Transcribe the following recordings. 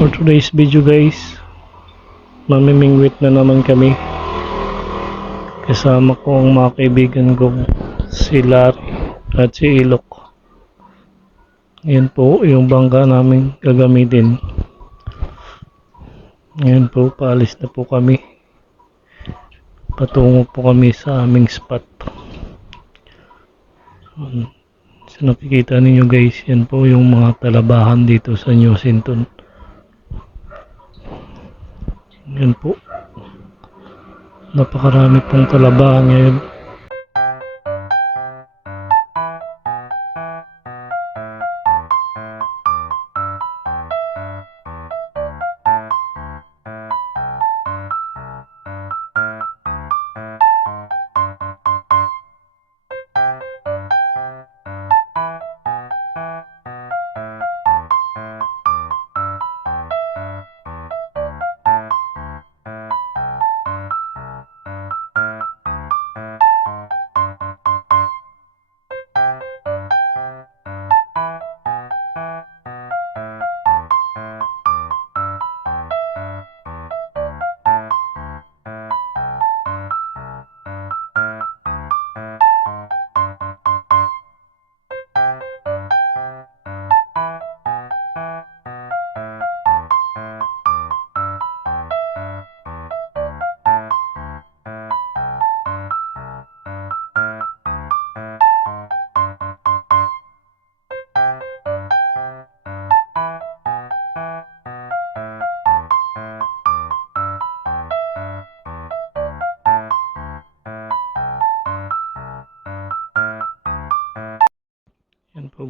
For today's video guys, mamimingwit na naman kami. Kasama ko ang mga kaibigan ko, si Larry at si Ilok. Yan po yung bangka namin gagamitin. Ngayon po, paalis na po kami. Patungo po kami sa aming spot. Sa nakikita ninyo guys, yan po yung mga talabahan dito sa New Sinton. Yan po. Napakarami pong talabahan ngayon.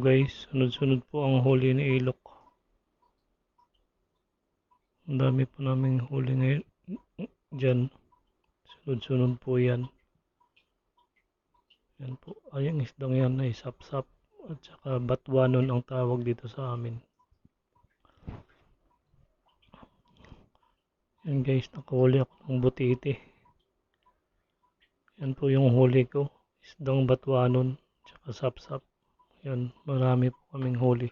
Guys, sunod-sunod po ang huli ni Ilok. Ang dami po naming huli ngayon dyan. Sunod-sunod po yan. Yan po. Ay, ang isdang yan ay sap-sap at saka batwanon ang tawag dito sa amin. Yan guys, nakahuli ako ng butiti. Yan po yung huli ko. Isdang batwanon tsaka sap-sap. Yan, marami po kaming huli.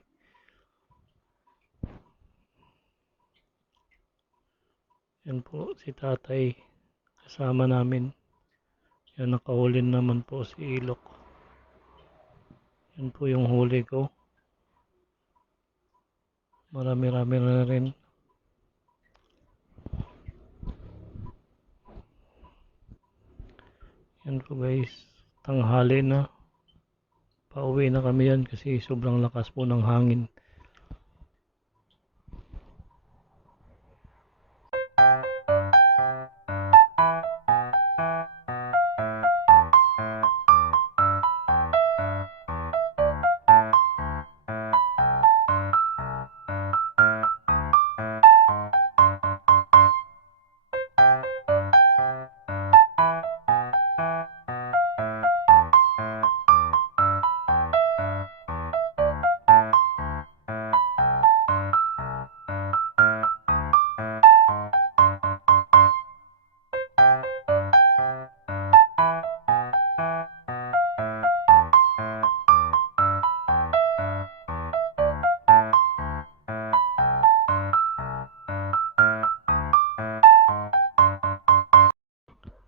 Yan po si tatay kasama namin. Yan, nakahuli naman po si Ilok. Yan po yung huli ko. Marami-rami na rin. Yan po guys, tanghali na. Pauwi na kami yan kasi sobrang lakas po ng hangin.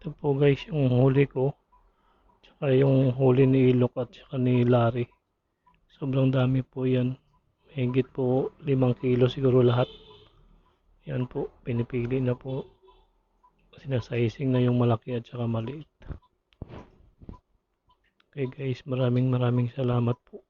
Ito po guys yung huli ko. Tsaka yung huli ni Ilok at tsaka ni Larry. Sobrang dami po yan. Mahigit po 5 kilo siguro lahat. Yan po, pinipili na po. Sinasizing na yung malaki at tsaka maliit. Okay guys, maraming maraming salamat po.